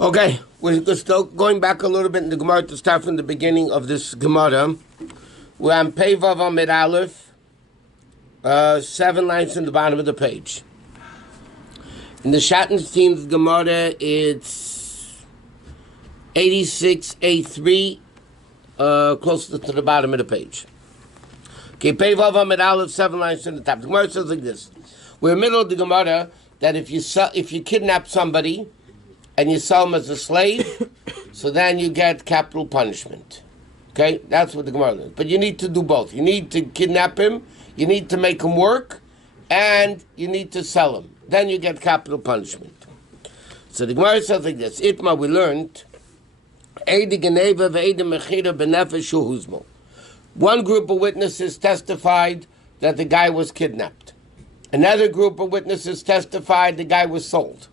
Okay, we're still going back a little bit in the Gemara to start from the beginning of this Gemara. We're on Pei Vav Amid Aleph, 7 lines in the bottom of the page. In the Shusterman's Gemara, it's 86A3, closer to the bottom of the page. Okay, Pei Vav Amid Aleph, 7 lines in the top. The Gemara says like this: we're in the middle of the Gemara that if you kidnap somebody and you sell him as a slave, so then you get capital punishment. Okay, that's what the Gemara is. But you need to do both. You need to kidnap him, you need to make him work, and you need to sell him. Then you get capital punishment. So the Gemara says like this: Itma, we learned, one group of witnesses testified that the guy was kidnapped. Another group of witnesses testified the guy was sold.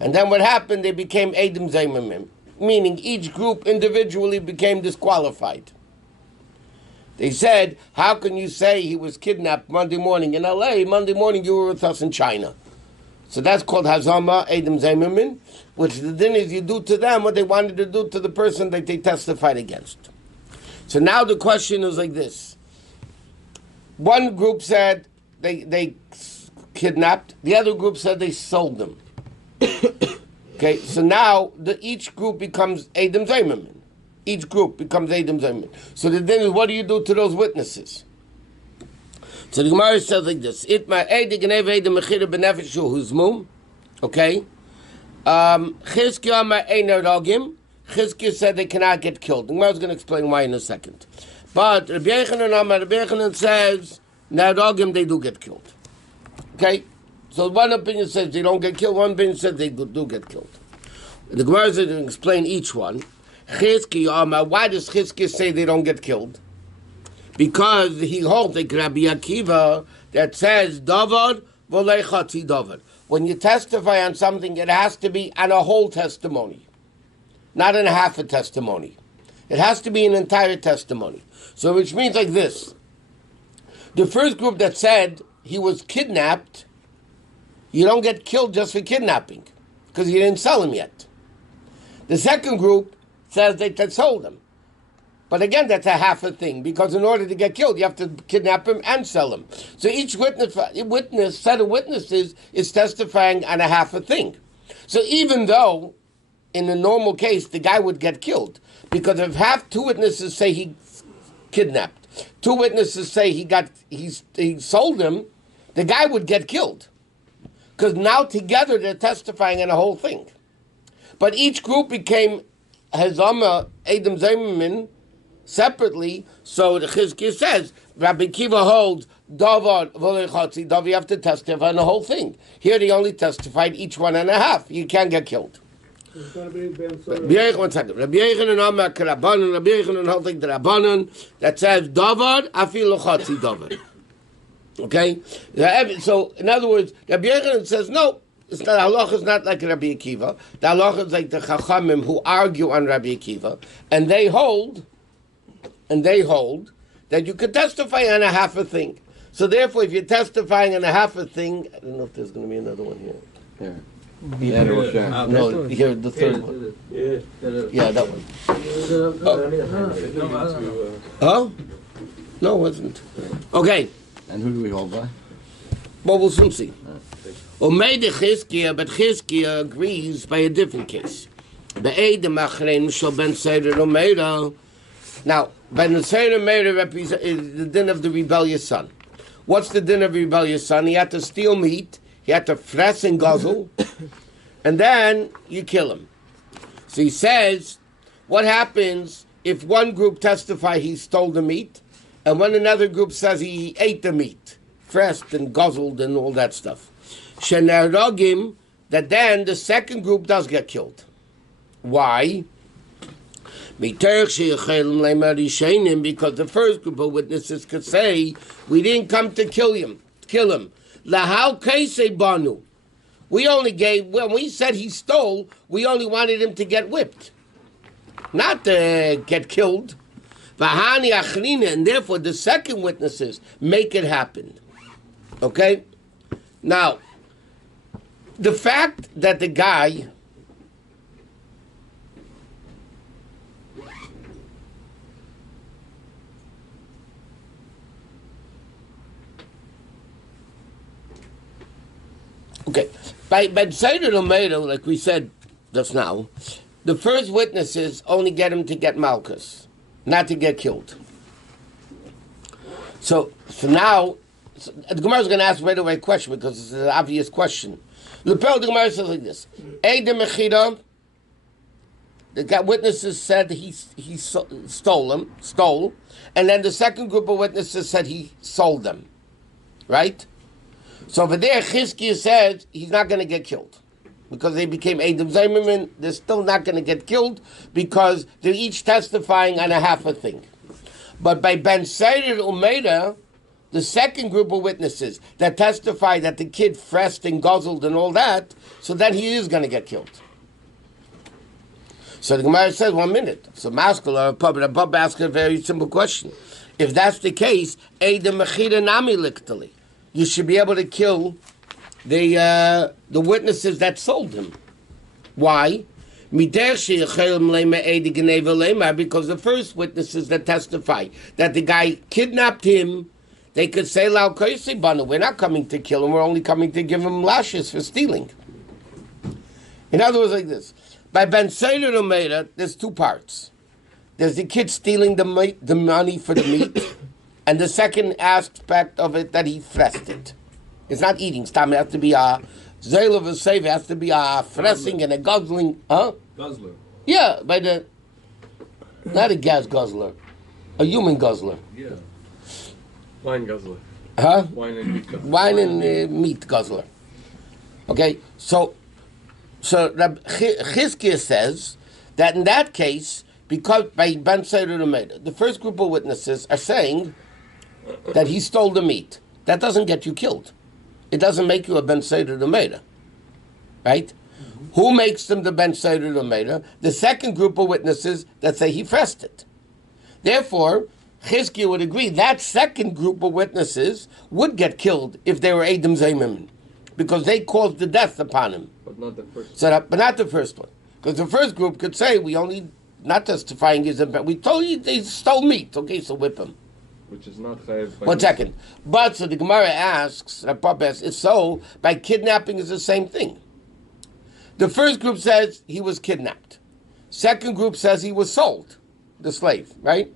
And then what happened, they became Eidim Zaymimim, meaning each group individually became disqualified. They said, how can you say he was kidnapped Monday morning in LA, Monday morning you were with us in China? So that's called Hazama, Eidim Zaymimim, which the din is you do to them what they wanted to do to the person that they testified against. So now the question is like this. One group said they kidnapped, the other group said they sold them. Okay, so now each group becomes Eidim Zaymimim. Each group becomes Eidim Zaymimim. So the thing is, what do you do to those witnesses? So the Gemara says like this: Itma Eidim Eidim Mechira Benefesh Huzmum. Okay, Chizkiah Amar Einar Rogim. Chizkiah said they cannot get killed. The Gemara is going to explain why in a second. But Rabbi Yochanan says Nar Rogim they do get killed. Okay. So one opinion says they don't get killed, one opinion says they do get killed. The Gemara is going to explain each one. Why does Chizkiah say they don't get killed? Because he holds like Rabbi Akiva that says, Davar v'lei chatzi davar. When you testify on something, it has to be on a whole testimony, not on a half a testimony. It has to be an entire testimony. So which means like this. The first group that said he was kidnapped, you don't get killed just for kidnapping, because you didn't sell him yet. The second group says they sold him. But again, that's a half a thing, because in order to get killed, you have to kidnap him and sell him. So each set of witnesses is testifying on a half a thing. So even though, in a normal case, the guy would get killed, because if two witnesses say he kidnapped, two witnesses say he sold him, the guy would get killed. Because now together they're testifying on the whole thing. But each group became Hazama, Eidim Zaymimim, separately. So the Chizkiah says, Rabbi Akiva holds, Davar v'lei chatzi davar, you have to testify on the whole thing. Here they only testified each one and a half. You can't get killed. Rabbi Yochanan Amar K'Rabbanan, Rabbi Yochanan holds like the Rabbanan that says, Davar afilu chatzi davar. Okay, so in other words, Rabbi Yochanan says no. It's not, halacha is not like Rabbi Akiva. The halacha is like the Chachamim who argue on Rabbi Akiva, and they hold that you could testify on a half a thing. So therefore, if you're testifying on a half a thing, I don't know if there's going to be another one here. Yeah. No, here the third one. Yeah, that one. Oh, no, it wasn't. Okay. And who do we hold by? Well, we'll soon see. But Chizkiah agrees by a different case. Now, Ben Seder Meira represents the din of the rebellious son. What's the din of the rebellious son? He had to steal meat, he had to fress and guzzle, and then you kill him. So he says, what happens if one group testify he stole the meat, and when another group says he ate the meat, fressed and guzzled and all that stuff? Shenerogim, that then the second group does get killed. Why? Because the first group of witnesses could say, we didn't come to kill him. Lahau kaisei banu. When we said he stole, we only wanted him to get whipped, not to get killed. And therefore the second witnesses make it happen. Okay? Now, the fact that the guy Okay. By Seder Omedo, like we said just now, the first witnesses only get him to get Malchus, not to get killed. So now, the Gemara is going to ask right away a question because it's an obvious question. The Gemara says like this: Eidem Echida, the witnesses said he stole, and then the second group of witnesses said he sold them, right? So over there, Chizkiah said he's not going to get killed because they became Eidem Zaymerman. They're still not going to get killed because they're each testifying on a half a thing. But by Ben Seder Umeida, the second group of witnesses that testify that the kid fressed and guzzled and all that, so then he is going to get killed. So the Gemara says, 1 minute. So Maskala, Rabbi asks a very simple question. If that's the case, Eidem Echida Nami Liktali, you should be able to kill the witnesses that sold him. Why? Because the first witnesses that testify that the guy kidnapped him, they could say, we're not coming to kill him, we're only coming to give him lashes for stealing. In other words, like this. By Ben Seder Omeida, there's two parts. There's the kid stealing the money for the meat, and the second aspect of it that he fressed it. It's not eating. It has to be a zeil of a save. It has to be a fressing and a guzzling. Huh? Guzzler. Yeah, not a gas guzzler, a human guzzler. Yeah. Wine guzzler. Huh? Wine and meat guzzler. Wine and meat guzzler. Okay, so Chizkiah says that in that case, because by Ben Seder Umeida, the first group of witnesses are saying that he stole the meat. That doesn't get you killed. It doesn't make you a Ben Seder Umeida, right? Mm-hmm. Who makes them the Ben Seder Umeida? The second group of witnesses that say he fressed it. Therefore, Chizkiah would agree that second group of witnesses would get killed if they were Eidem Zaymerman, because they caused the death upon him. But not the first one. So but not the first one. Because the first group could say, we only, not testifying, we told you they stole meat. Okay, so whip him. Which is not chayav. 1 second. But, so the Gemara asks, if so, by kidnapping is the same thing. The first group says he was kidnapped. Second group says he was sold, the slave, right?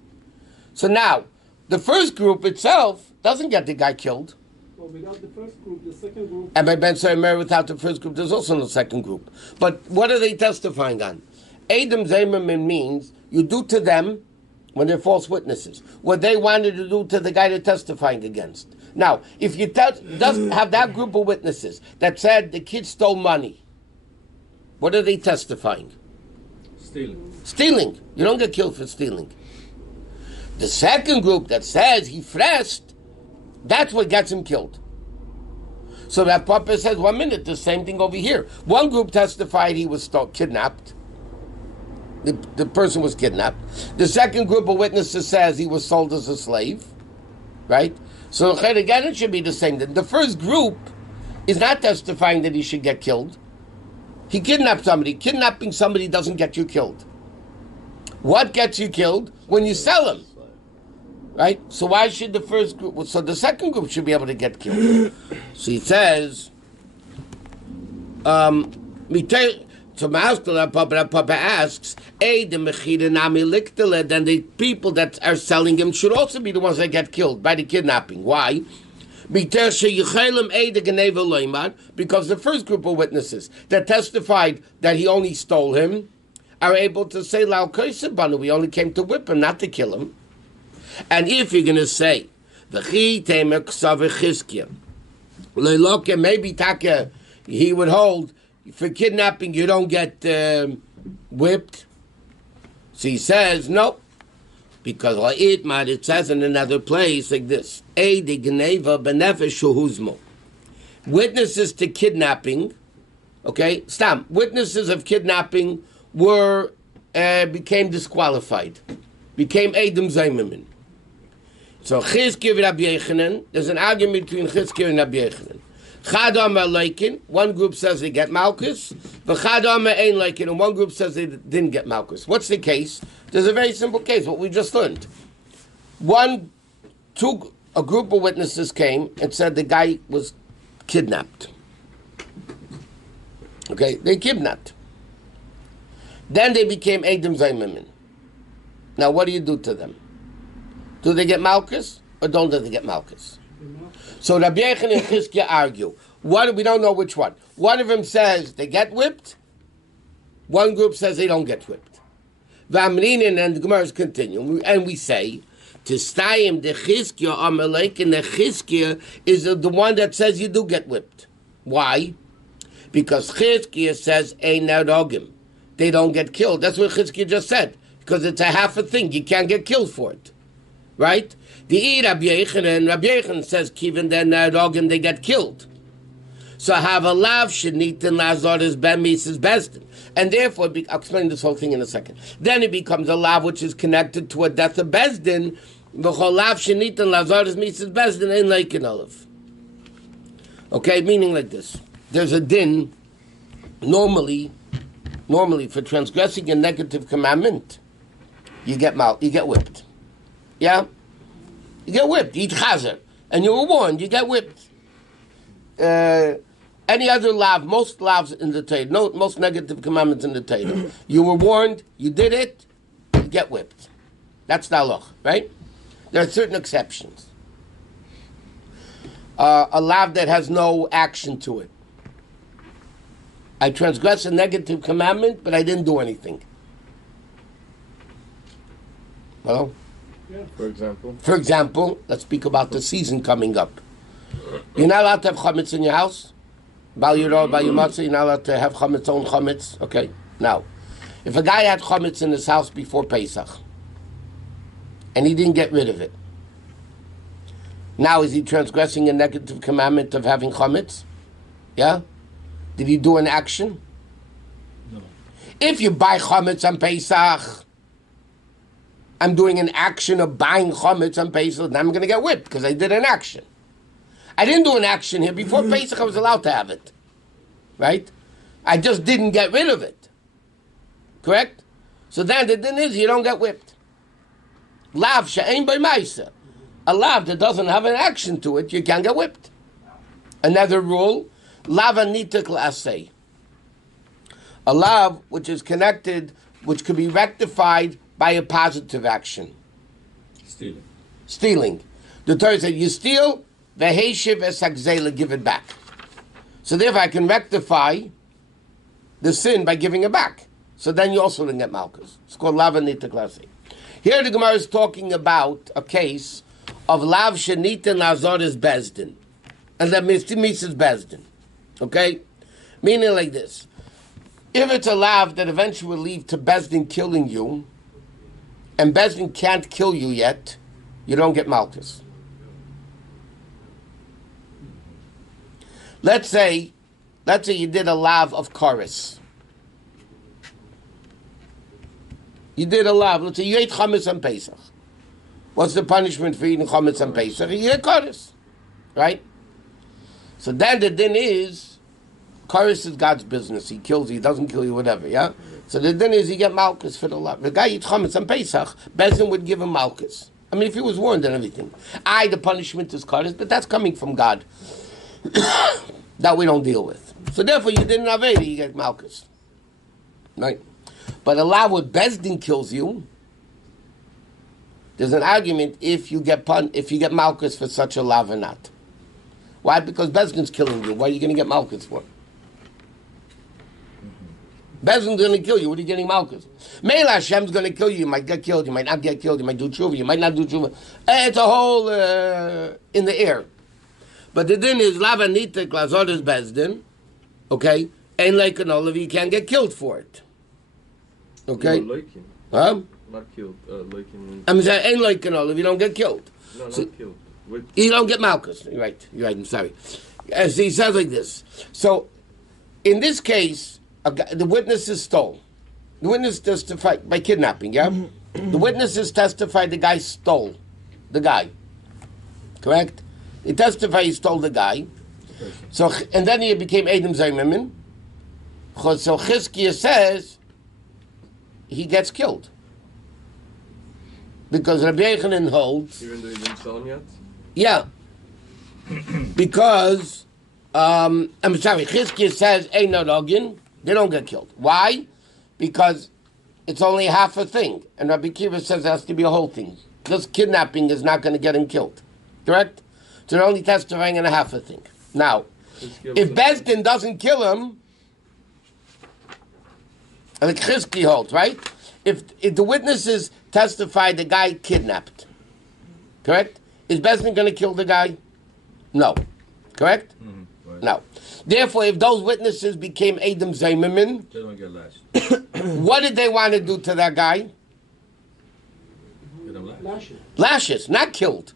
So now, the first group itself doesn't get the guy killed. Well, without the first group, the second group... And by Ben Seder, without the first group, there's also no second group. But what are they testifying on? Eidem Zaymerman means you do to them when they're false witnesses what they wanted to do to the guy they're testifying against. Now, if you doesn't have that group of witnesses that said the kid stole money, what are they testifying? Stealing. You don't get killed for stealing. The second group that says he fressed, that's what gets him killed. So that Papa says, 1 minute, the same thing over here. One group testified he was kidnapped. The person was kidnapped. The second group of witnesses says he was sold as a slave, right? So again, it should be the same. The first group is not testifying that he should get killed. He kidnapped somebody. Kidnapping somebody doesn't get you killed. What gets you killed? When you sell him, right? So why should the first group? So the second group should be able to get killed. So he says, so Papa asks, then the people that are selling him should also be the ones that get killed by the kidnapping. Why? Because the first group of witnesses that testified that he only stole him are able to say, we only came to whip him, not to kill him. And if you're going to say, maybe Taka, he would hold, for kidnapping, you don't get whipped. So he says, no. Because it says in another place like this. Witnesses to kidnapping, okay, stop. Witnesses of kidnapping became disqualified. Became Eidem Zaymerman. So Chizkiah and Rabbi Yochanan, there's an argument between Chizkiah and Rabbi Yochanan. One group says they get Malchus, and one group says they didn't get Malchus. What's the case? There's a very simple case, what we just learned. A group of witnesses came and said the guy was kidnapped. Okay, they kidnapped. Then they became Edom Zaymimin. Now, what do you do to them? Do they get Malchus or don't they get Malchus? So Rabbi Yechon and Chizkiah argue. We don't know which one. One of them says they get whipped. One group says they don't get whipped. V'amrinin, and the Gemaras continue, and we say, Tistayim the Chizkiah Amalek, and the Chizkiah is the one that says you do get whipped. Why? Because Chizkiah says ein narogim. They don't get killed. That's what Chizkiah just said. Because it's a half a thing. You can't get killed for it. Right? The Rabbi Yechon, and Rabbi Yechon says, Kivin then narogim, they get killed. So have a lav shenitin lazoris ben mises besdin. And therefore, I'll explain this whole thing in a second. Then it becomes a lav which is connected to a death of besdin. V'chol lav shenitin lazoris mises besdin ein leikin olive. Okay, meaning like this. There's a din, normally for transgressing a negative commandment, you get whipped. Yeah? You get whipped. You eat chazer. And you were warned, you get whipped. Any other lav, most lavs in the Torah, most negative commandments in the Torah, you were warned, you did it, you get whipped. That's the halach, right? There are certain exceptions. A lav that has no action to it. I transgressed a negative commandment, but I didn't do anything. Hello? Yeah. For example, let's speak about the season coming up. You're not allowed to have chametz in your house. Bal Yiro, Bal Yumatzah, you're not allowed to have chametz, own chametz. Okay. Now, if a guy had chametz in his house before Pesach, and he didn't get rid of it, now is he transgressing a negative commandment of having chametz? Yeah? Did he do an action? No. If you buy chametz on Pesach, I'm doing an action of buying chametz on Pesach, then I'm going to get whipped because I did an action. I didn't do an action here. Before Pesach, I was allowed to have it. Right? I just didn't get rid of it. Correct? So then the din is you don't get whipped. Lav she'ein by ma'isa. A lav that doesn't have an action to it, you can't get whipped. Another rule, lav anitik la'aseh. A lav which is connected, which could be rectified by a positive action. Stealing. The Torah said, you steal, v'heishiv esakzela, give it back. So therefore I can rectify the sin by giving it back. So then you also didn't get malchus. It's called lav anitik la'aseh. Here the Gemara is talking about a case of lav shenitin lazoris bezdin. And that means bezdin. Okay? Meaning like this. If it's a lav that eventually will lead to bezdin killing you, and bezdin can't kill you yet, you don't get malchus. Let's say you did a lav of chorus. You did a lav. Let's say you ate chametz on Pesach. What's the punishment for eating chametz on Pesach? You get chorus, right? So then the din is, chorus is God's business. He kills you, he doesn't kill you, whatever, yeah? So the din is you get malchus for the lav. The guy eats chametz on Pesach, Bezin would give him malchus. I mean, if he was warned and everything. The punishment is chorus, but that's coming from God. That we don't deal with. So therefore, you didn't have it, you get malchus. Right? But a lav with Bezdin kills you. There's an argument if you get malchus for such a lav or not. Why? Because Bezdin's killing you. What are you going to get malchus for? Bezdin's going to kill you. What are you getting malchus? Meil Hashem's going to kill you. You might get killed. You might not get killed. You might do tshuva. You might not do tshuva. It's a whole in the air. But the din is lav anitik lazoris bezdin. Okay? Ain't like an olive. You can't get killed for it. Okay? No, liking. Huh? Not killed. Liking. I'm saying, ain't like an olive. You don't get killed. No, So- not killed. With You don't get malchus. You're right. I'm sorry. As he says like this. So, in this case, the witnesses stole. The witness testified by kidnapping, yeah? The witnesses testified the guy stole the guy. Correct? He testified he stole the guy. So, and then he became Edom Zaymimin. So Chizkiah says he gets killed. Because Rabbi Yechanan holds, even though he didn't sell him yet. yeah, because I'm sorry, Chizkiah says, ain't no dogin, they don't get killed. Why? Because it's only half a thing. And Rabbi Kiva says it has to be a whole thing. Just kidnapping is not going to get him killed. Correct? So they're only testifying in a half a thing. Now, if Bezdin doesn't kill him, like Chizkiah holds, right? If the witnesses testify the guy kidnapped, correct? Is Bezdin going to kill the guy? No. Correct? Right. No. Therefore, if those witnesses became Edom Zaymimin, They don't get lashed. what did they want to do to that guy? Get them lashed. Lashes. Lashes, not killed.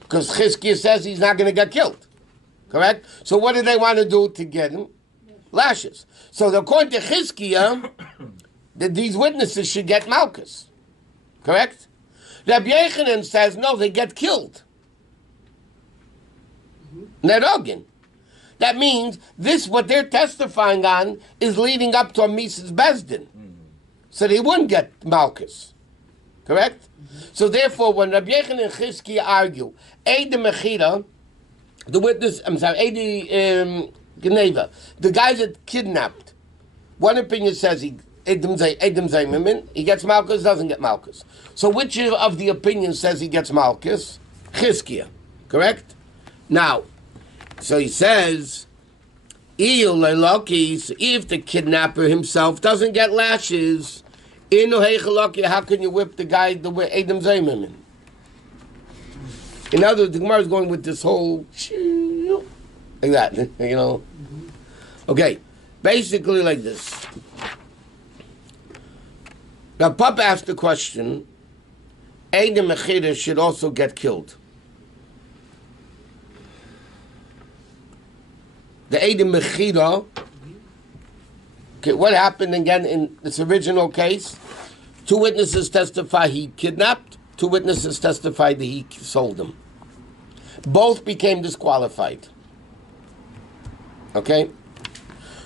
Because Chizkiah says he's not going to get killed. Correct? So what did they want to do to get him? Lashes. So according to Chizkiah, that these witnesses should get Malchus. Correct? Rabbi Yochanan says, no, they get killed. Nerogin. That means this, what they're testifying on, is leading up to a Mises Bezdin. So they wouldn't get Malchus. Correct? So therefore, when Rabbi Yochanan and Chizkiah argue, Eid Mechira, the witness, Eid Geneva, the guy that kidnapped, one opinion says he gets Malchus, doesn't get Malchus. So which of the opinions says he gets Malchus? Chizkiah. Correct? Now, so he says, if the kidnapper himself doesn't get lashes, how can you whip the guy the way Edom Zaymimin? In other words, the Gemara is going with this whole like that, you know. Okay, basically like this. Now, Papa asked the question: Edom Mechira should also get killed. The Edom Mechira. Okay, what happened again in this original case? Two witnesses testify he kidnapped. Two witnesses testified that he sold him. Both became disqualified. Okay?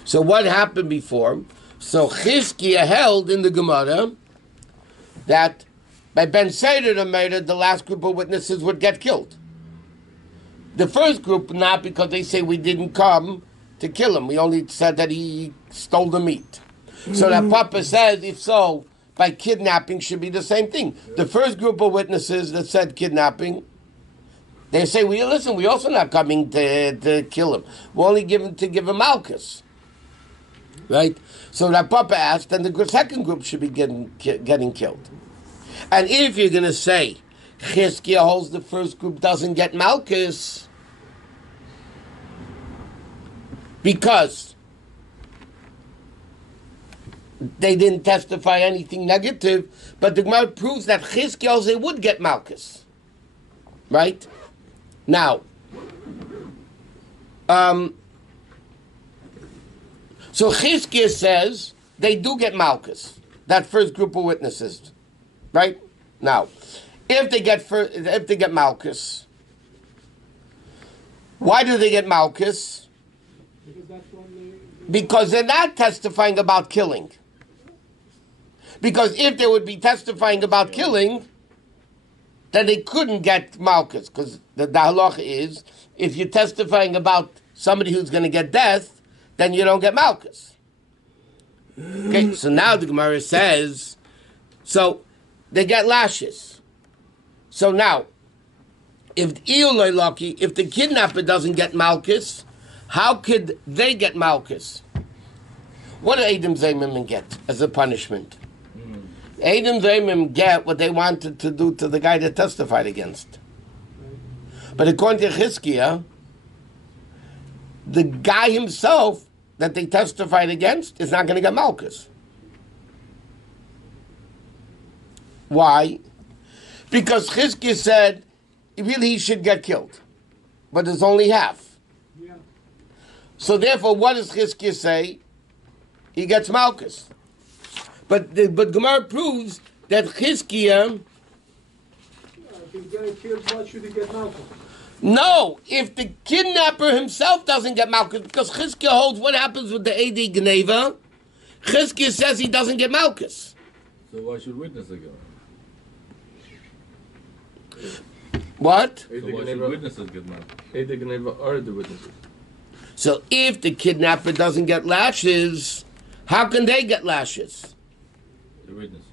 So what happened before? So Chizkiah held in the Gemara that by Ben Seder murder, the last group of witnesses would get killed. The first group not, because they say we didn't come to kill him. We only said that he stole the meat. So that Papa says, if so, by kidnapping should be the same thing. The first group of witnesses that said kidnapping, they say, we also not coming to kill him. We're only given to give him Malchus. Right? So that Papa asked, then the second group should be getting killed. And if you're going to say, Chizkiah holds the first group doesn't get Malchus, because they didn't testify anything negative, but the Gemara proves that Chizkiah also would get Malchus. Right? Now, so Chizkiah says they do get Malchus, that first group of witnesses. Right? Now, if they get Malchus, why do they get Malchus? Because they're not testifying about killing. Because if they would be testifying about killing, then they couldn't get Malchus. Because the halacha is, if you're testifying about somebody who's going to get death, then you don't get Malchus. Okay, so now the Gemara says, so they get lashes. So now, if the kidnapper doesn't get Malchus, how could they get Malchus? What do Edom Zaymimin get as a punishment? Edom Zaymimin get what they wanted to do to the guy that testified against. But according to Chizkiah, the guy himself that they testified against is not going to get Malchus. Why? Because Chizkiah said really he should get killed, but there's only half. So therefore, what does Chizkiah say? He gets Malchus. But Gemara proves that Chizkiah... If he's getting killed, why should he get Malchus? No, if the kidnapper himself doesn't get Malchus, because Chizkiah holds what happens with the Eid Geneva, Chizkiah says he doesn't get Malchus. So why should witnesses get Malchus? What? So why should witnesses get Malchus? Eid Geneva are the witnesses. So if the kidnapper doesn't get lashes, how can they get lashes? The witnesses.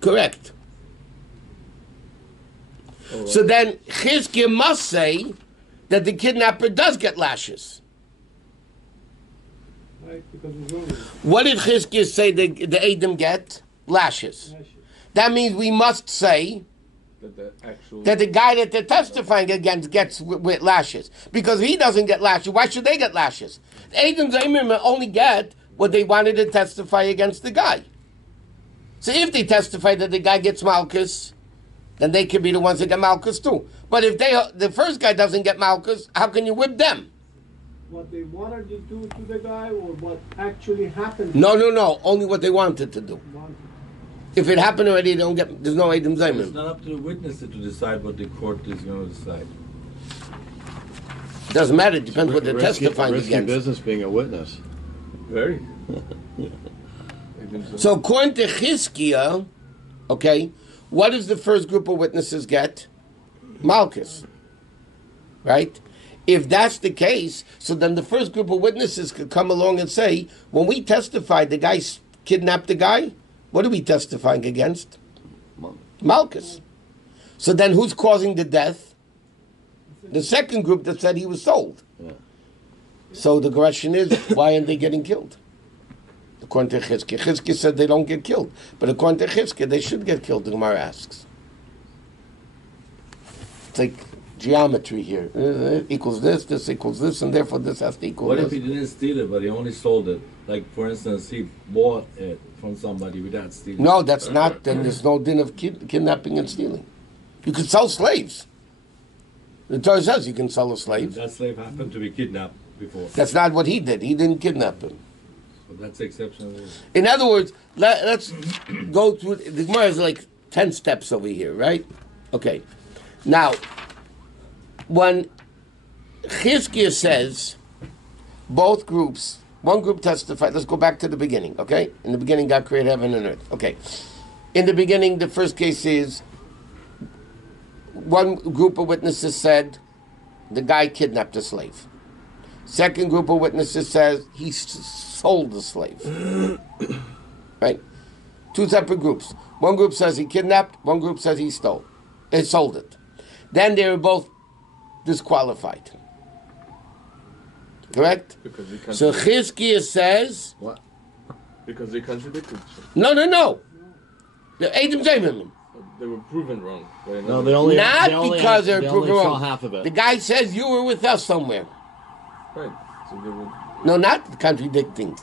Correct. Oh, So then Chizkiah must say that the kidnapper does get lashes. Right? Because it's wrong. What did Chizkiah say the Edom get? Lashes. That means we must say that the guy that they're testifying against gets with lashes. Because if he doesn't get lashes, why should they get lashes? The Edom Zayimim only get what they wanted to testify against the guy. So if they testify that the guy gets Malchus, then they could be the ones that get Malchus too. But if the first guy doesn't get Malchus, how can you whip them? What they wanted to do to the guy or what actually happened? No. Only what they wanted to do. If it happened already, there's no Edom It's Zayimim. not up to the witnesses to decide what the court is going to decide. Doesn't matter. It depends what they're Risky testifying against. business being a witness. Very. So according to Chizkiah, okay, what does the first group of witnesses get? Malchus. Right? If that's the case, so then the first group of witnesses could come along and say, when we testified the guy kidnapped the guy, what are we testifying against? Malchus. So then who's causing the death? The second group that said he was sold. Yeah. So the question is, why aren't they getting killed? According to Chizkiah. Chizkiah said they don't get killed. But according to Chizkiah, they should get killed, the Gemara asks. It's like geometry here. Equals this equals this, and therefore this has to equal What this. if he didn't steal it, but he only sold it? Like, for instance, he bought it from somebody without stealing. No, that's not. Then there's no din of kidnapping and stealing. You can sell slaves. The Torah says you can sell a slave. That slave happened to be kidnapped before. That's not what he did. He didn't kidnap him. So that's the exception. In other words, let's go through. The Gemara is like 10 steps over here, right? Okay. Now, when Chizkiah says both groups, one group testified, let's go back to the beginning, okay? In the beginning, God created heaven and earth. Okay. In the beginning, the first case is one group of witnesses said the guy kidnapped a slave. Second group of witnesses says he sold the slave. Right? Two separate groups. One group says he kidnapped, one group says he sold it. Then they were both disqualified. Correct? So Chizkiah says... What? Because they contradicted each No. other. The Edom Zayimim. They were proven wrong. No, they only Not because they're they proven only saw wrong. half of it. The guy says you were with us somewhere. Right. So they were... No, not contradicting.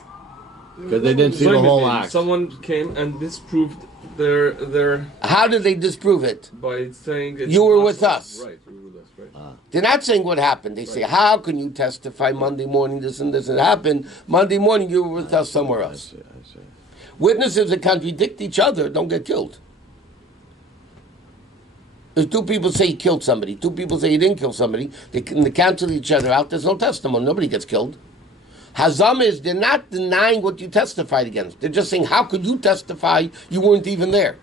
Because they didn't see the whole act. Someone came and disproved their How did they disprove it? by saying it's You were with possible. us. Right, you were with us, right. They're not saying what happened. They say, how can you testify Monday morning this and this and happened? Monday morning you were with us somewhere I else. see, I see. Witnesses that contradict each other don't get killed. If two people say he killed somebody, two people say he didn't kill somebody, they cancel each other out, there's no testimony, nobody gets killed. Hazam is, they're not denying what you testified against. They're just saying, how could you testify? You weren't even there.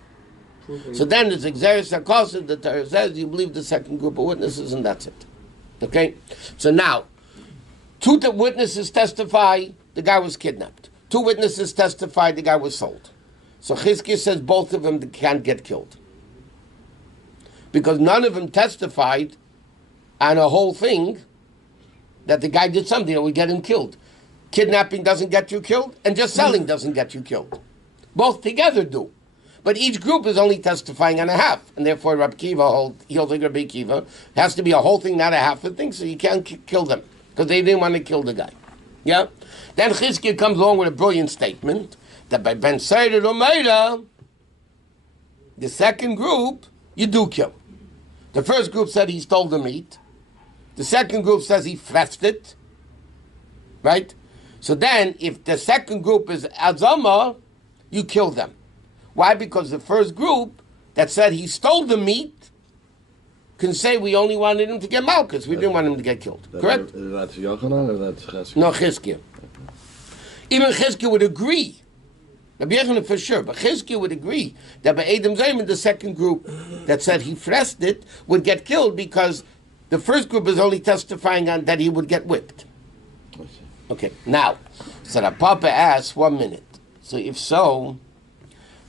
So then there's Exeris Sarkosis, the Torah says, you believe the second group of witnesses, and that's it. Okay? So now, two witnesses testify, the guy was kidnapped. Two witnesses testify, the guy was sold. So Chizkiah says both of them can't get killed. Because none of them testified on a whole thing that the guy did something that would get him killed. Kidnapping doesn't get you killed, and just selling doesn't get you killed. Both together do. But each group is only testifying on a half, and therefore Rabbi Kiva holds like Rabbi Kiva. It has to be a whole thing, not a half a thing, so you can't kill them, because they didn't want to kill the guy. Yeah? Then Chizkiah comes along with a brilliant statement, that by Ben Seder Omeira, the second group, you do kill. The first group said he stole the meat. The second group says he threshed it. Right? So then, if the second group is Azama, you kill them. Why? Because the first group that said he stole the meat can say we only wanted him to get Malchus. We didn't want him to get killed. Correct? That's Yochanan or that's Chizkiah? No, Chizkiah. Even Chizkiah would agree. Rabbi Yochanan for sure, but Chizkiah would agree that by Edom Zayim, the second group that said he threshed it would get killed because the first group is only testifying on that he would get whipped. Okay, now, so the Papa asks, 1 minute. So if so,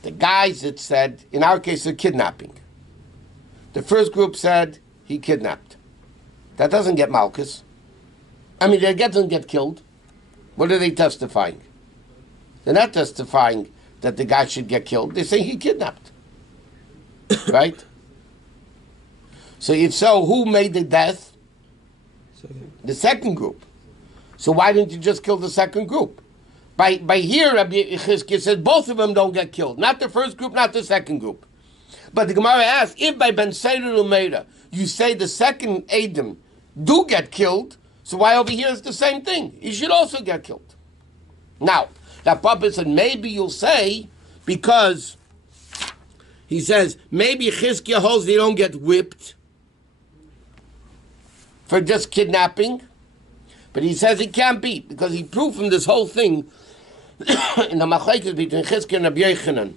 the guys that said, in our case, a kidnapping. The first group said he kidnapped. That doesn't get Malchus. I mean, that doesn't get killed. What are they testifying? They're not testifying that the guy should get killed. They're saying he kidnapped. Right? So if so, who made the death? The second group. So why didn't you just kill the second group? By here, Rabbi Yechizkiah says both of them don't get killed. Not the first group, not the second group. But the Gemara asks, if by Ben Seder Umeira you say the second Adam do get killed, so why over here is the same thing? He should also get killed. Now, that Papa said, maybe you'll say, because he says, maybe Chizkiah holds they don't get whipped for just kidnapping. But he says it can't be, because he proved from this whole thing in the machlekes between Chizkiah and Rabbi Yochanan.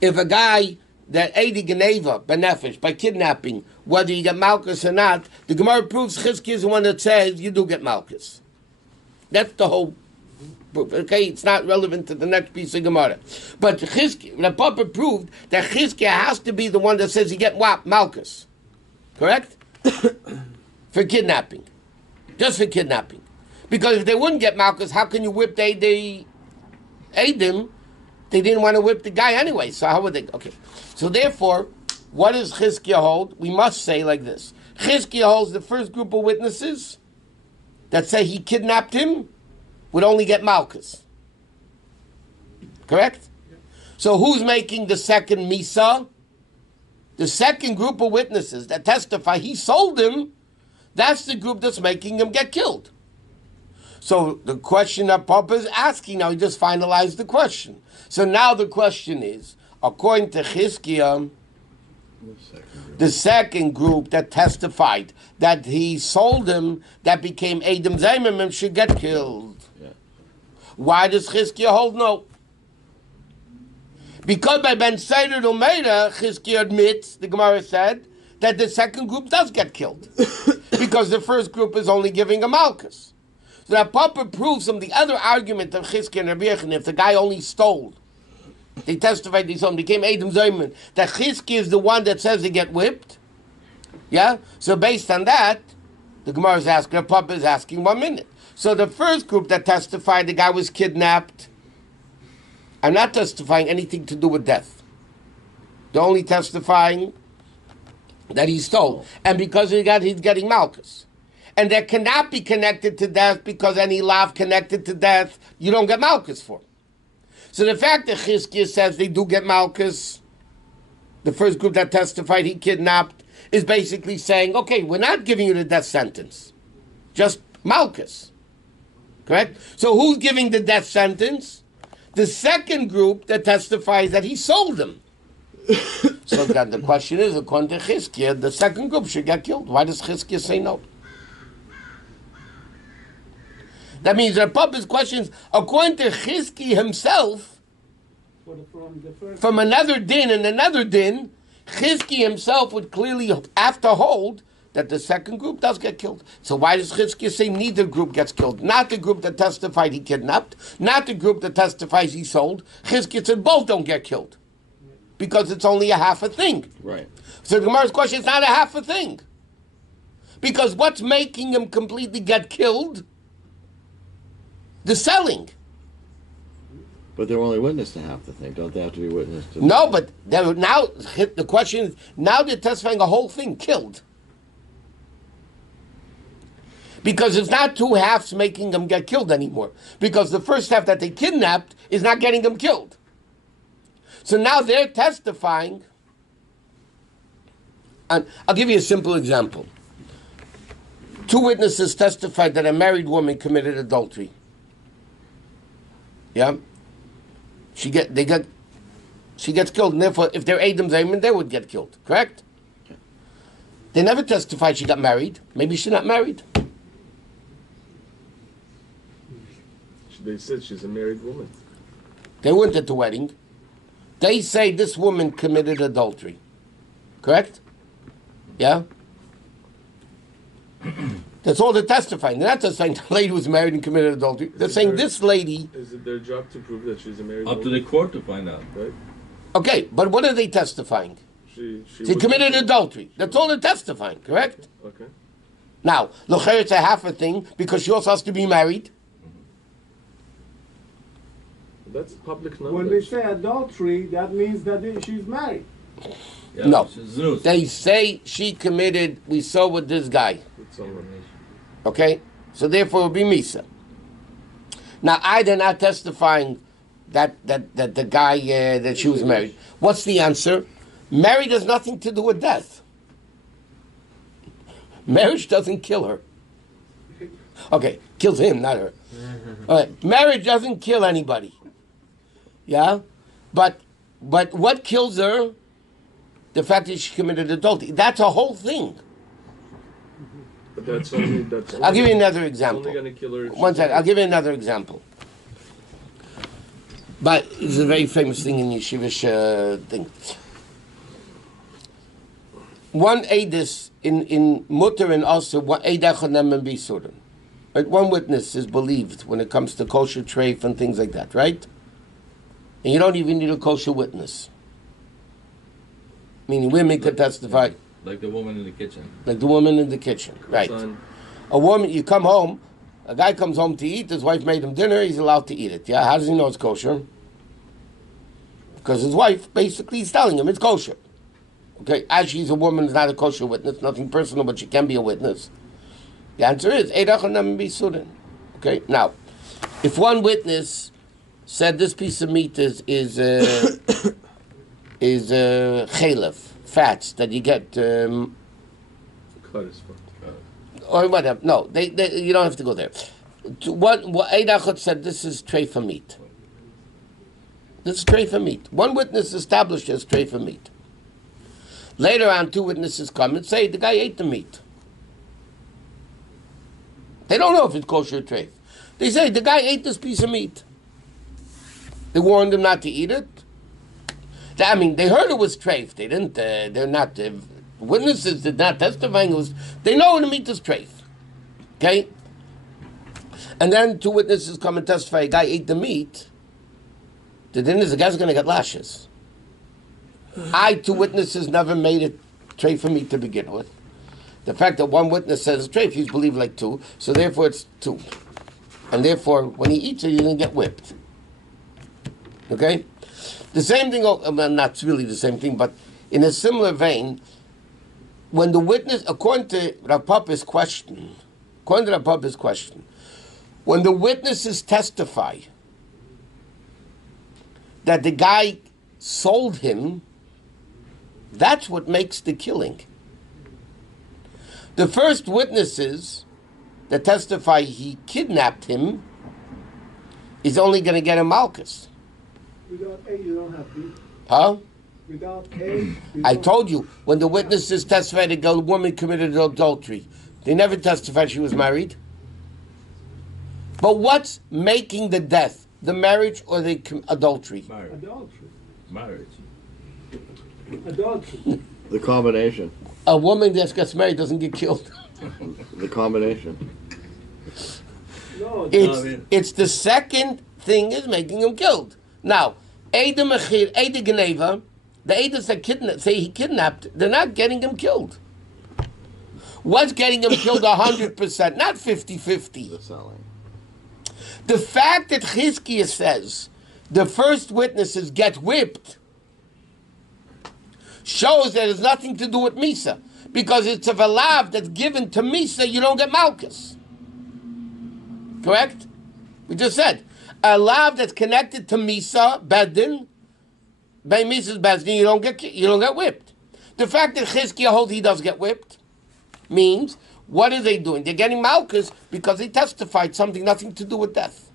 If a guy that ate a geneva, benefesh, by kidnapping, whether you get malchus or not, the Gemara proves Chizkiah is the one that says you do get malchus. That's the whole proof. Okay, it's not relevant to the next piece of Gemara. But Chizkiah, the Papa proved that Chizkiah has to be the one that says you get what? Malchus. Correct? For kidnapping. Just for kidnapping. Because if they wouldn't get malchus, how can you whip the Adam? They didn't want to whip the guy anyway, so how would they? Okay. So therefore, what does Chizkiah hold? We must say like this. Chizkiah holds the first group of witnesses that say he kidnapped him would only get malchus. Correct? So who's making the second Misa? The second group of witnesses that testify he sold him, that's the group that's making him get killed. So the question that Papa is asking now, he just finalized the question. So now the question is, according to Chizkiah, the second group that testified that he sold him, that became Adam Zaymim, should get killed. Yeah. Why does Chizkiah hold no? Because by Ben Seder Umeira, Chizkiah admits, the Gemara said, that the second group does get killed. Because the first group is only giving a malchus. So that Papa proves from the other argument of Chizkiah and Rabbi Yochanan, if the guy only stole, they testified they sold him, became Adam Zayman, that Chizkiah is the one that says they get whipped. Yeah? So based on that, the Gemara is asking, Papa is asking 1 minute. So the first group that testified the guy was kidnapped, are not testifying anything to do with death. They're only testifying that he stole. And because he's getting malchus. And that cannot be connected to death, because any lav connected to death, you don't get malchus for. So the fact that Chizkiah says they do get malchus, the first group that testified he kidnapped, is basically saying, okay, we're not giving you the death sentence, just malchus. Correct? So who's giving the death sentence? The second group that testifies that he sold them. So then the question is, according to Chizkiah, the second group should get killed. Why does Chizkiah say no? That means that Papa's question is, according to Chizkiah himself, from another din and another din, Chizkiah himself would clearly have to hold that the second group does get killed. So why does Chizkiah say neither group gets killed? Not the group that testified he kidnapped, not the group that testifies he sold. Chizkiah said both don't get killed. Because it's only a half a thing. Right. So the Gemara's question is not a half a thing. Because what's making him completely get killed? The selling. But they're only witness to half the thing. Don't they have to be witness to? No, but now the question is, now they're testifying a whole thing killed. Because it's not two halves making them get killed anymore. Because the first half that they kidnapped is not getting them killed. So now they're testifying. And I'll give you a simple example. Two witnesses testified that a married woman committed adultery. Yeah? She gets killed, and therefore, if they're Adam Zayman, they would get killed. Correct? They never testified she got married. Maybe she's not married. They said she's a married woman. They weren't at the wedding. They say this woman committed adultery. Correct? Yeah? That's all they're testifying. They're not just saying the lady was married and committed adultery. They're saying this lady... Is it their job to prove that she's a married Up to woman? the court to find out. Right? Okay, but what are they testifying? She Committed adultery. That's all they're testifying, correct? Okay. Now, l'cher it's a half a thing because she also has to be married. That's public knowledge. When they say adultery, that means that she's married. Yeah, No. she's loose. They say she committed, we saw with this guy. With someone. Okay? So therefore it will be Misa. Now, they're not testifying that the guy, that she was married. What's the answer? Marriage has nothing to do with death. Marriage doesn't kill her. Okay, kills him, not her. All right. Marriage doesn't kill anybody. Yeah? But what kills her? The fact that she committed adultery. That's a whole thing. But that's only. I'll give you another It's example. only gonna kill her. One second, I'll give you another example. But it's a very famous thing in yeshivish thing. One edis in mutter and also one edachonem and bisurim. Right? One witness is believed when it comes to kosher treif and things like that, right? And you don't even need a kosher witness. Meaning women could testify. Like the woman in the kitchen. Like the woman in the kitchen, right? Son. A woman, you come home, a guy comes home to eat, his wife made him dinner, he's allowed to eat it. Yeah, how does he know it's kosher? Because his wife basically is telling him it's kosher. Okay, as she's a woman, is not a kosher witness, nothing personal, but she can be a witness. The answer is, okay, now, if one witness said this piece of meat is chalef, fats that you get, Cut is fine. or whatever. No, they you don't have to go there. What Eidachot said, this is treifa meat. This is treifa meat. One witness established as treifa meat. Later on, two witnesses come and say the guy ate the meat. They don't know if it's kosher or treif. They say the guy ate this piece of meat. They warned him not to eat it. I mean, they heard it was treif. They didn't. They're not. Witnesses did not testify. They know the meat is treif. Okay. And then two witnesses come and testify. A guy ate the meat. The thing is, the guy's going to get lashes. Two witnesses never made it treif for meat to begin with. The fact that one witness says it's treif, he's believed like two. So therefore, it's two. And therefore, when he eats it, he's going to get whipped. Okay. The same thing, well, not really the same thing, but in a similar vein, when the witness, according to Rav Papa's question, when the witnesses testify that the guy sold him, that's what makes the killing. The first witnesses that testify he kidnapped him is only going to get a malchus. Without A, you don't have B. Huh? Without A, I told you, when the witnesses testified that the woman committed adultery, they never testified she was married. But what's making the death? The marriage or the adultery? Marriage. Adultery. The combination. A woman that gets married doesn't get killed. The combination. No, It's the second thing is making him killed. Now, Eide Mechir, Eide Geneva, the Eides that say he kidnapped, they're not getting him killed. What's getting him killed 100%, not 50-50? The selling. The fact that Chizkiah says the first witnesses get whipped shows that it has nothing to do with Misa. Because it's a valav that's given to Misa, you don't get Malchus. Correct? We just said. A lav that's connected to Misa, Bezdin, by Misa's Bezdin, you don't get whipped. The fact that Chizkiah holds he does get whipped means, what are they doing? They're getting Malchus because they testified something, nothing to do with death.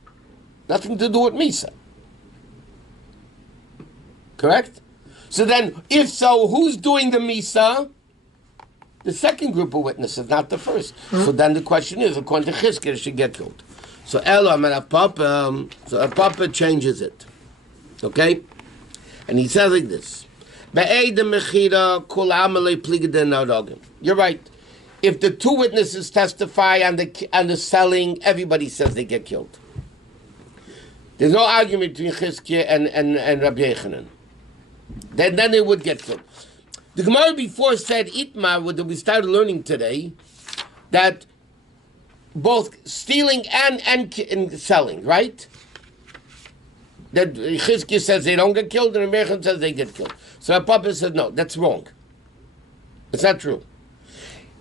Nothing to do with Misa. Correct? So then, if so, who's doing the Misa? The second group of witnesses, not the first. So then the question is, according to Chizkiah, should get killed. So Elam and Papa changes it. Okay? And he says like this. You're right. if the two witnesses testify on the selling, everybody says they get killed. There's no argument between Chizkiah and Rabbi Yechanan. Then they would get killed. The Gemara before said Itmar, what we started learning today, that both stealing and selling, right? That Chizkiah says they don't get killed, and Rabbi Yechanan says they get killed. So Papa said, no, that's wrong. It's not true.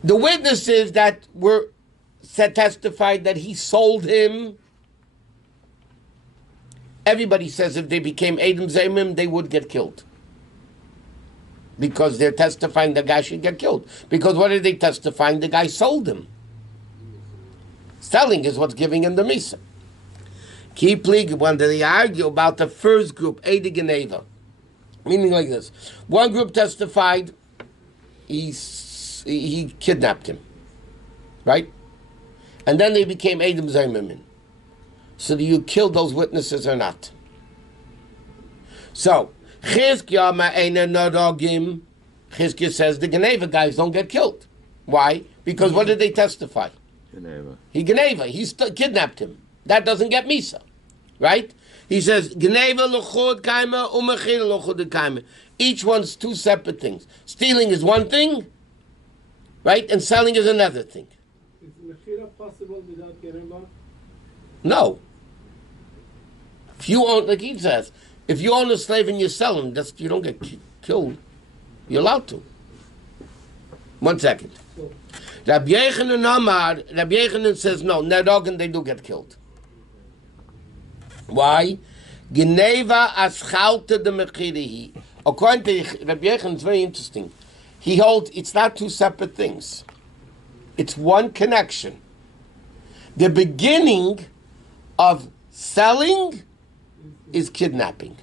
The witnesses that were testified that he sold him, everybody says if they became Edom Zemim, they would get killed. Because they're testifying the guy should get killed. Because what are they testifying? The guy sold him. Selling is what's giving him the Misa. Keep league when they argue about the first group, Edig and Eva. Meaning like this. One group testified he kidnapped him. Right? And then they became Edom Zemim. So do you kill those witnesses or not? So, Chizkiah says the Geneva guys don't get killed. Why? Because what did they testify? Geneva. He kidnapped him. That doesn't get Misa. Right? He says, Geneva l'chod kaima, umechil l'chod kaima. Each one's two separate things. Stealing is one thing, right? And selling is another thing. Is Mechira possible without Geneva? No. If you own, like he says, if you own a slave and you sell him, you don't get killed. You're allowed to. 1 second. Rabbi Yechanan says no, Nerogan they do get killed. Why? Geneva aschalta de mechirihi. According to Rabbi Yechanan, it's very interesting. He holds it's not two separate things. It's one connection. The beginning of selling is kidnapping.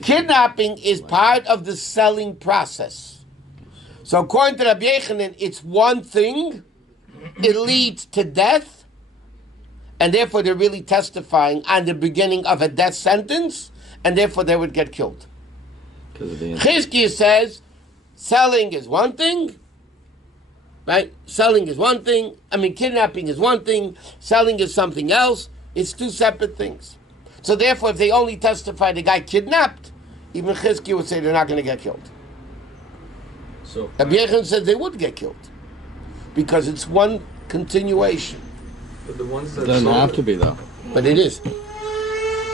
Kidnapping is part of the selling process. So according to Rabbi Yechanan, it's one thing. It leads to death. And therefore they're really testifying on the beginning of a death sentence. And therefore they would get killed. Chizkiah says, selling is one thing. Right? Selling is one thing. Kidnapping is one thing. Selling is something else. It's two separate things. So therefore, if they only testify the guy kidnapped, even Chizkiah would say they're not going to get killed. So Rabbi Yechanan says they would get killed because it's one continuation. But the ones that It doesn't sold have it- to be though. But it is. But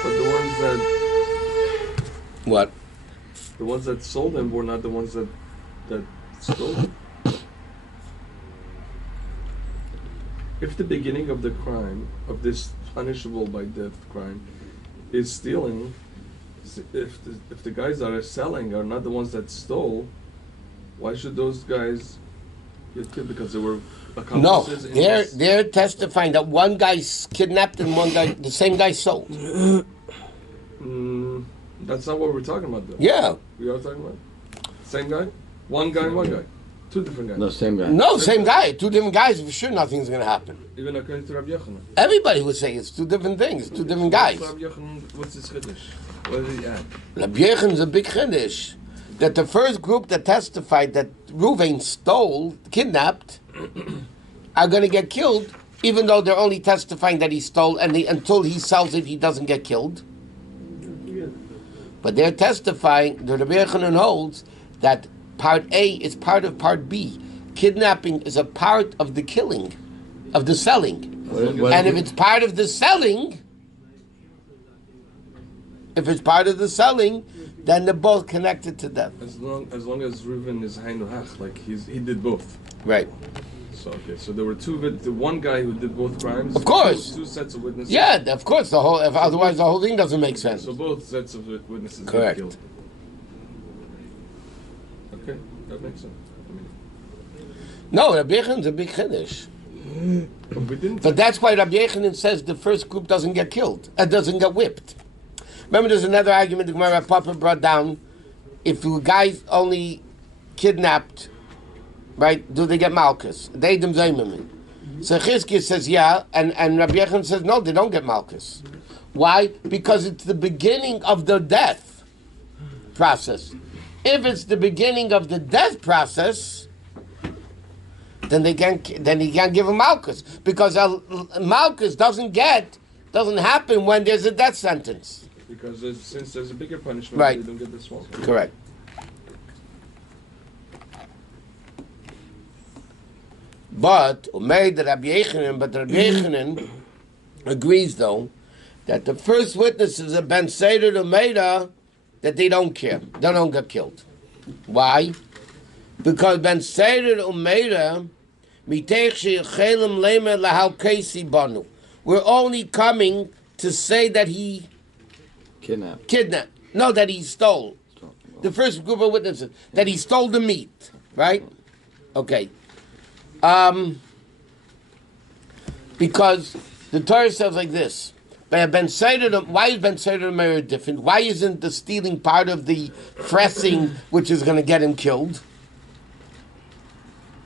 the ones that What? sold them were not the ones that stole them. If the beginning of the crime, of this punishable by death crime, is stealing, if the guys that are selling are not the ones that stole, why should those guys get killed? Because they were No, accomplices in this? they're testifying that one guy's kidnapped and the same guy sold. That's not what we're talking about though. Yeah. We are talking about same guy? One guy and one guy. Two different guys. No, same guy. No, same guy. Two different guys. For sure, nothing's going to happen. Even according to Rabbi Yechanan. Everybody would say it's two different things, two different guys. Rabbi Yechanan, what's his chiddush? What did he add? Rabbi Yechanan's a big chiddush that the first group that testified that Reuven stole, kidnapped, are going to get killed, even though they're only testifying that he stole, and until he sells it, he doesn't get killed. But they're testifying, the Rabbi Yechanan holds that part A is part of part B. Kidnapping is a part of the killing, of the selling. And if it's part of the selling, then they're both connected to death. As long as Reuven is Hainu Hach, like he did both. Right. So so there were the one guy who did both crimes. Of course. Two sets of witnesses. Yeah, of course. Otherwise, the whole thing doesn't make sense. So both sets of witnesses Correct. get killed. Okay, that makes sense. No, Rabbi Yechanan's a big chiddush. But we didn't. But that's why Rabbi Yechanan says the first group doesn't get killed. Doesn't get whipped. Remember, there's another argument the Gemara Papa brought down. If the guys only kidnapped, right, do they get malchus? They them zayimim. So Chizkiah says yeah, and Rabbi Yechanan says no, they don't get malchus. Why? Because it's the beginning of the death process. If it's the beginning of the death process, then he can't give him Malchus, because Malchus doesn't happen when there's a death sentence. Because since there's a bigger punishment, Right. you don't get this one. Correct. But Rabbi Yochanan agrees, though, that the first witnesses of Ben Seder to Meida, that they don't care. They don't get killed. Why? Because Ben Seder to Meida, we're only coming to say that he kidnapped. No, that he stole. The first group of witnesses, that he stole the meat, right? Okay. Because the Torah says like this. Why is Ben Seder Meir different? Why isn't the stealing part of the fressing, which is going to get him killed?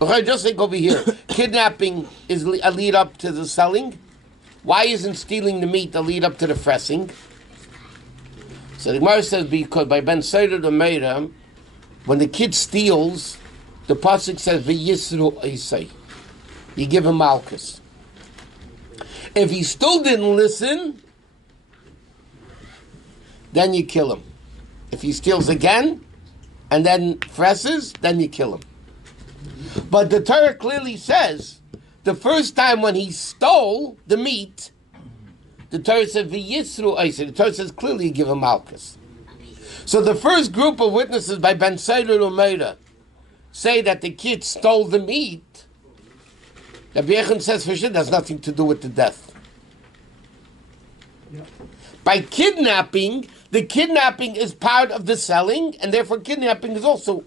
Okay, just like over here, kidnapping is a lead up to the selling. Why isn't stealing the meat a lead up to the fressing? So the Gemara says because by Ben Seder the Meir, when the kid steals, the pasuk says v'yisru isay. You give him malchus. If he still didn't listen, then you kill him. If he steals again and then fresses, then you kill him. But the Torah clearly says the first time when he stole the meat, the Torah said v'yisru isay. The Torah says clearly you give him malchus. So the first group of witnesses by Ben Seder Umeira say that the kid stole the meat. Rabbi Yochanan says for sure has nothing to do with the death. Yeah. By kidnapping, the kidnapping is part of the selling, and therefore kidnapping is also.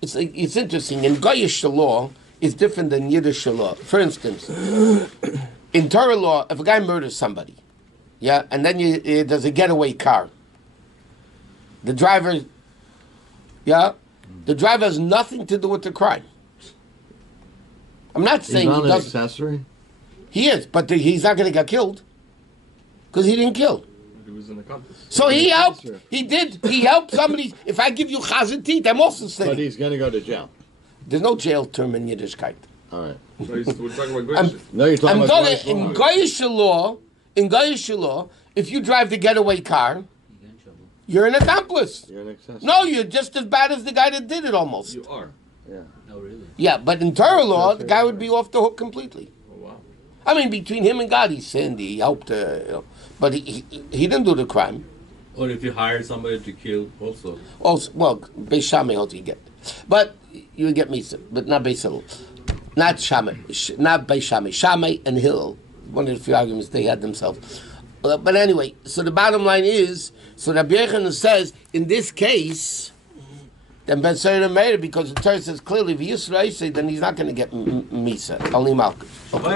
It's interesting. In Goyish law, it's different than Yiddish law. For instance, in Torah law, if a guy murders somebody, yeah, and then there's a getaway car, the driver has nothing to do with the crime. I'm not saying he's he not an doesn't. accessory. He is, but he's not going to get killed because he didn't kill. He was an accomplice. So he helped. He did. He helped somebody. If I give you chazantit, I'm also saying. But he's going to go to jail. There's no jail term in Yiddishkeit. All right. So we're talking about Goyish. No, you're talking I'm about talking in Goyish law. If you drive the getaway car, you're an accomplice. You're an accessory. No, you're just as bad as the guy that did it almost. You are. Yeah. Oh, really? Yeah, but in Torah law, the guy would be off the hook completely. Oh, wow. I mean, between him and God, he sinned. He helped, but he didn't do the crime. Or if you hire somebody to kill, also. Also, well, Beis Shammai also you get, but you would get Misa, but not Beis Hillel, not Shammai, not Beis Shammai. Shammai and Hillel, one of the few arguments they had themselves. But anyway, so the bottom line is, so Rabbi Yochanan says in this case, then Ben Seder made it because the Torah says clearly, if Yisrael say, then he's not going to get Misa, only Malchus. Okay.